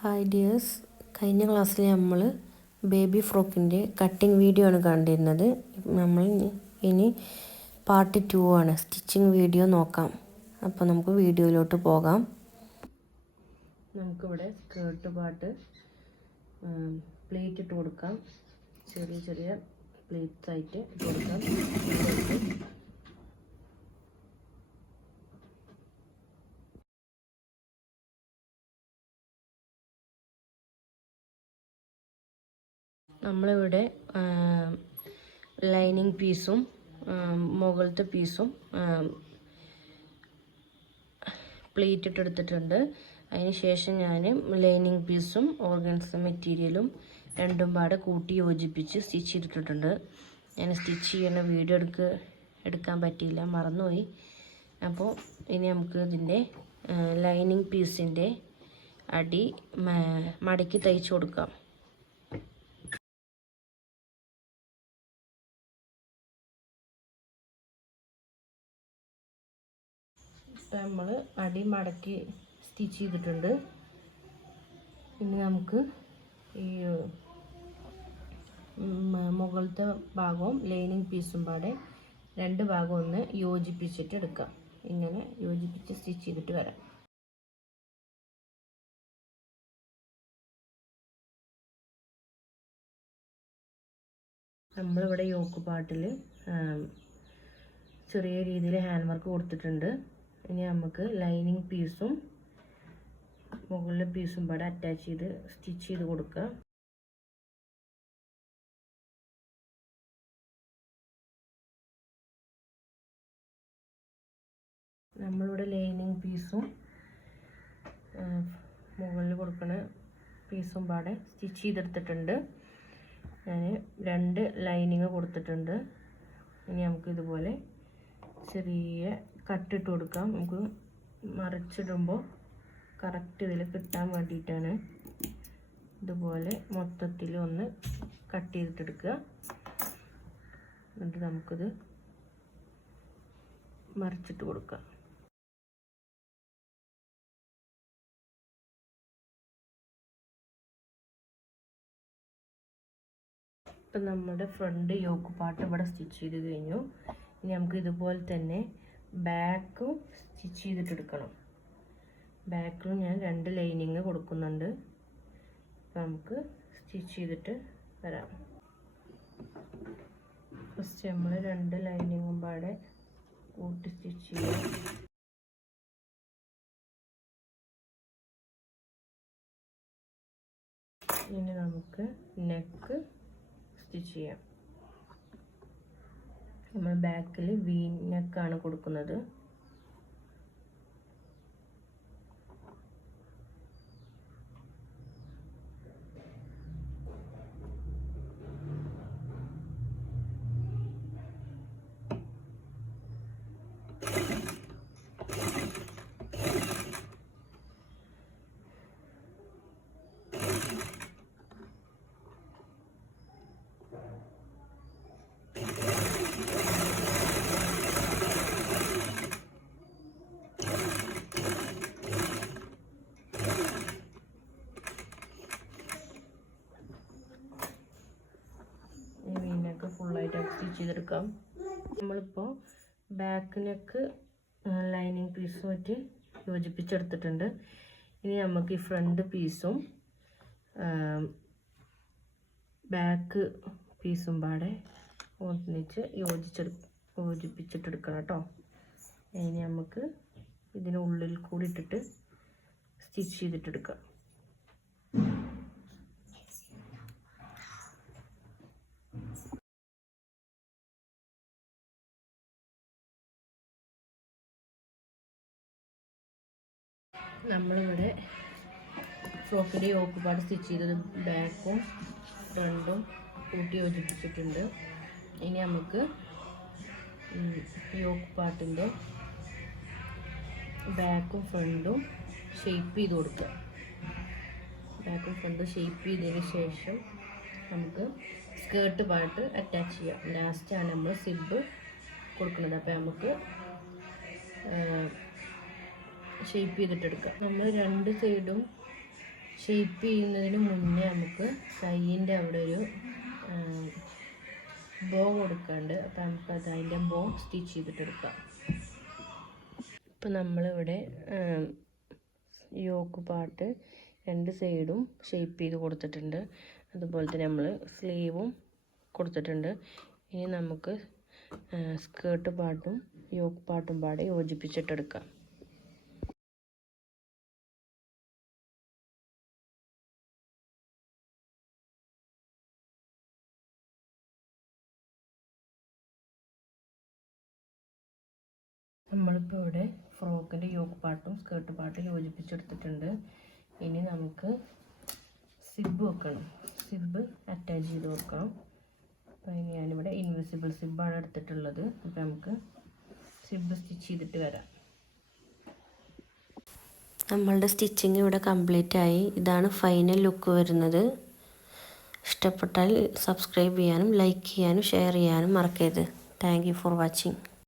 Hi dears, കഴിഞ്ഞ ക്ലാസ്സിൽ നമ്മൾ ബേബി ഫ്രോക്കിൻ്റെ കട്ടിങ് വീഡിയോ ആണ് കണ്ടിരുന്നത്. നമ്മൾ ഇനി പാർട്ട് 2 ആണ്, സ്റ്റിച്ചിങ് വീഡിയോ നോക്കാം. അപ്പോൾ നമുക്ക് വീഡിയോയിലോട്ട് പോകാം. നമുക്കിവിടെ സ്കേർട്ട് പാർട്ട് പ്ലേറ്റ് ഇട്ട് കൊടുക്കാം. ചെറിയ ചെറിയ പ്ലേറ്റ്സ് ആയിട്ട് ഇട്ട് കൊടുക്കാം. നമ്മളിവിടെ ലൈനിങ് പീസും മുകളിലത്തെ പീസും പ്ലേറ്റ് ഇട്ടെടുത്തിട്ടുണ്ട്. അതിന് ശേഷം ഞാൻ ലൈനിങ് പീസും ഓർഗൻസ മെറ്റീരിയലും രണ്ടും പാടെ കൂട്ടി യോജിപ്പിച്ച് സ്റ്റിച്ച് ചെയ്തിട്ടുണ്ട്. ഞാൻ സ്റ്റിച്ച് ചെയ്യുന്ന വീഡിയോ എടുക്കാൻ പറ്റിയില്ല, മറന്നുപോയി. അപ്പോൾ ഇനി നമുക്ക് ഇതിൻ്റെ ലൈനിങ് പീസിൻ്റെ അടി മടക്കി തയ്ച്ചു കൊടുക്കാം. നമ്മൾ അടി മടക്കി സ്റ്റിച്ച് ചെയ്തിട്ടുണ്ട്. ഇനി നമുക്ക് ഈ മുകളിലത്തെ ഭാഗവും ലൈനിങ് പീസും പാടെ രണ്ട് ഭാഗവും ഒന്ന് യോജിപ്പിച്ചിട്ട് എടുക്കാം. ഇങ്ങനെ യോജിപ്പിച്ച് സ്റ്റിച്ച് ചെയ്തിട്ട് വരാം. നമ്മളിവിടെ യോക്ക് പാർട്ടിൽ ചെറിയ രീതിയിൽ ഹാൻഡ് വർക്ക് കൊടുത്തിട്ടുണ്ട്. ഇനി നമുക്ക് ലൈനിങ് പീസും മുകളിലെ പീസും പാടെ അറ്റാച്ച് ചെയ്ത് സ്റ്റിച്ച് ചെയ്ത് കൊടുക്കുക. നമ്മളിവിടെ ലൈനിങ് പീസും മുകളിൽ കൊടുക്കുന്ന പീസും പാടെ സ്റ്റിച്ച് ചെയ്തെടുത്തിട്ടുണ്ട്. ഞാൻ 2 ലൈനിങ് കൊടുത്തിട്ടുണ്ട്. ഇനി നമുക്ക് ഇതുപോലെ ചെറിയ കട്ടിട്ട് കൊടുക്കാം. നമുക്ക് മറിച്ചിടുമ്പോൾ കറക്റ്റ് ഇതിൽ കിട്ടാൻ വേണ്ടിയിട്ടാണ്. ഇതുപോലെ മൊത്തത്തിൽ ഒന്ന് കട്ട് ചെയ്തിട്ടെടുക്കുക. എന്നിട്ട് നമുക്കിത് മറിച്ചിട്ട് കൊടുക്കാം. ഇപ്പം നമ്മുടെ ഫ്രണ്ട് യോക്ക് പാർട്ട് ഇവിടെ സ്റ്റിച്ച് ചെയ്ത് കഴിഞ്ഞു. ഇനി നമുക്ക് ഇതുപോലെ തന്നെ ബാക്കും സ്റ്റിച്ച് ചെയ്തിട്ടെടുക്കണം. ബാക്കിലും ഞാൻ 2 ലൈനിങ് കൊടുക്കുന്നുണ്ട്. അപ്പം നമുക്ക് സ്റ്റിച്ച് ചെയ്തിട്ട് വരാം. ഫസ്റ്റ് നമ്മൾ 2 ലൈനിങ്ങും പാടെ കൂട്ടി സ്റ്റിച്ച് ചെയ്യാം. ഇനി നമുക്ക് നെക്ക് സ്റ്റിച്ച് ചെയ്യാം. നമ്മൾ ബാക്കിൽ വി നെക്കാണ് കൊടുക്കുന്നത്. ഫുള്ളായിട്ട് സ്റ്റിച്ച് ചെയ്തെടുക്കാം. നമ്മളിപ്പോൾ ബാക്ക് നെക്ക് ലൈനിങ് പീസുമായിട്ട് യോജിപ്പിച്ചെടുത്തിട്ടുണ്ട്. ഇനി നമുക്ക് ഈ ഫ്രണ്ട് പീസും ബാക്ക് പീസും പാടെ ഒന്നിച്ച് യോജിപ്പിച്ചിട്ടെടുക്കണം കേട്ടോ. ഇനി നമുക്ക് ഇതിനുള്ളിൽ കൂടി ഇട്ടിട്ട് സ്റ്റിച്ച് ചെയ്തിട്ടെടുക്കാം. നമ്മളിവിടെ ഫ്രോക്കിൻ്റെ യോക്ക് പാർട്ട് സ്റ്റിച്ച് ചെയ്തത് ബാക്കും ഫ്രണ്ടും കൂട്ടി യോജിപ്പിച്ചിട്ടുണ്ട്. ഇനി നമുക്ക് യോക്ക് പാർട്ടിൻ്റെ ബാക്കും ഫ്രണ്ടും ഷേപ്പ് ചെയ്ത് കൊടുക്കുക. ബാക്കും ഫ്രണ്ടും ഷേപ്പ് ചെയ്തതിന് ശേഷം നമുക്ക് സ്കേർട്ട് പാർട്ട് അറ്റാച്ച് ചെയ്യാം. ലാസ്റ്റാണ് നമ്മൾ സിബ് കൊടുക്കുന്നത്. അപ്പോൾ നമുക്ക് ഷേപ്പ് ചെയ്തിട്ടെടുക്കാം. നമ്മൾ 2 സൈഡും ഷേപ്പ് ചെയ്യുന്നതിന് മുന്നേ നമുക്ക് കൈയിൻ്റെ അവിടെ ഒരു ബോ കൊടുക്കാണ്ട്. അപ്പോൾ നമുക്കത് അതിൻ്റെ ബോ സ്റ്റിച്ച് ചെയ്തിട്ടെടുക്കാം. ഇപ്പോൾ നമ്മളിവിടെ യോക്ക് പാർട്ട് 2 സൈഡും ഷേപ്പ് ചെയ്ത് കൊടുത്തിട്ടുണ്ട്. അതുപോലെ തന്നെ നമ്മൾ സ്ലീവും കൊടുത്തിട്ടുണ്ട്. ഇനി നമുക്ക് സ്കേർട്ട് പാർട്ടും യോക്ക് പാർട്ടും പാടെ യോജിപ്പിച്ചിട്ടെടുക്കാം. നമ്മളിപ്പോൾ ഇവിടെ ഫ്രോക്കിൻ്റെ യോക്ക് പാർട്ടും സ്കേർട്ട് പാർട്ടും യോജിപ്പിച്ചെടുത്തിട്ടുണ്ട്. ഇനി നമുക്ക് സിബ് വെക്കണം. സിബ് അറ്റാച്ച് ചെയ്ത് വെക്കണം. അപ്പോൾ ഞാനിവിടെ ഇൻവിസിബിൾ സിബാണ് എടുത്തിട്ടുള്ളത്. അപ്പോൾ നമുക്ക് സിബ് സ്റ്റിച്ച് ചെയ്തിട്ട് വരാം. നമ്മളുടെ സ്റ്റിച്ചിങ് ഇവിടെ കംപ്ലീറ്റ് ആയി. ഇതാണ് ഫൈനൽ ലുക്ക് വരുന്നത്. ഇഷ്ടപ്പെട്ടാൽ സബ്സ്ക്രൈബ് ചെയ്യാനും ലൈക്ക് ചെയ്യാനും ഷെയർ ചെയ്യാനും മറക്കരുത്. Thank you for watching.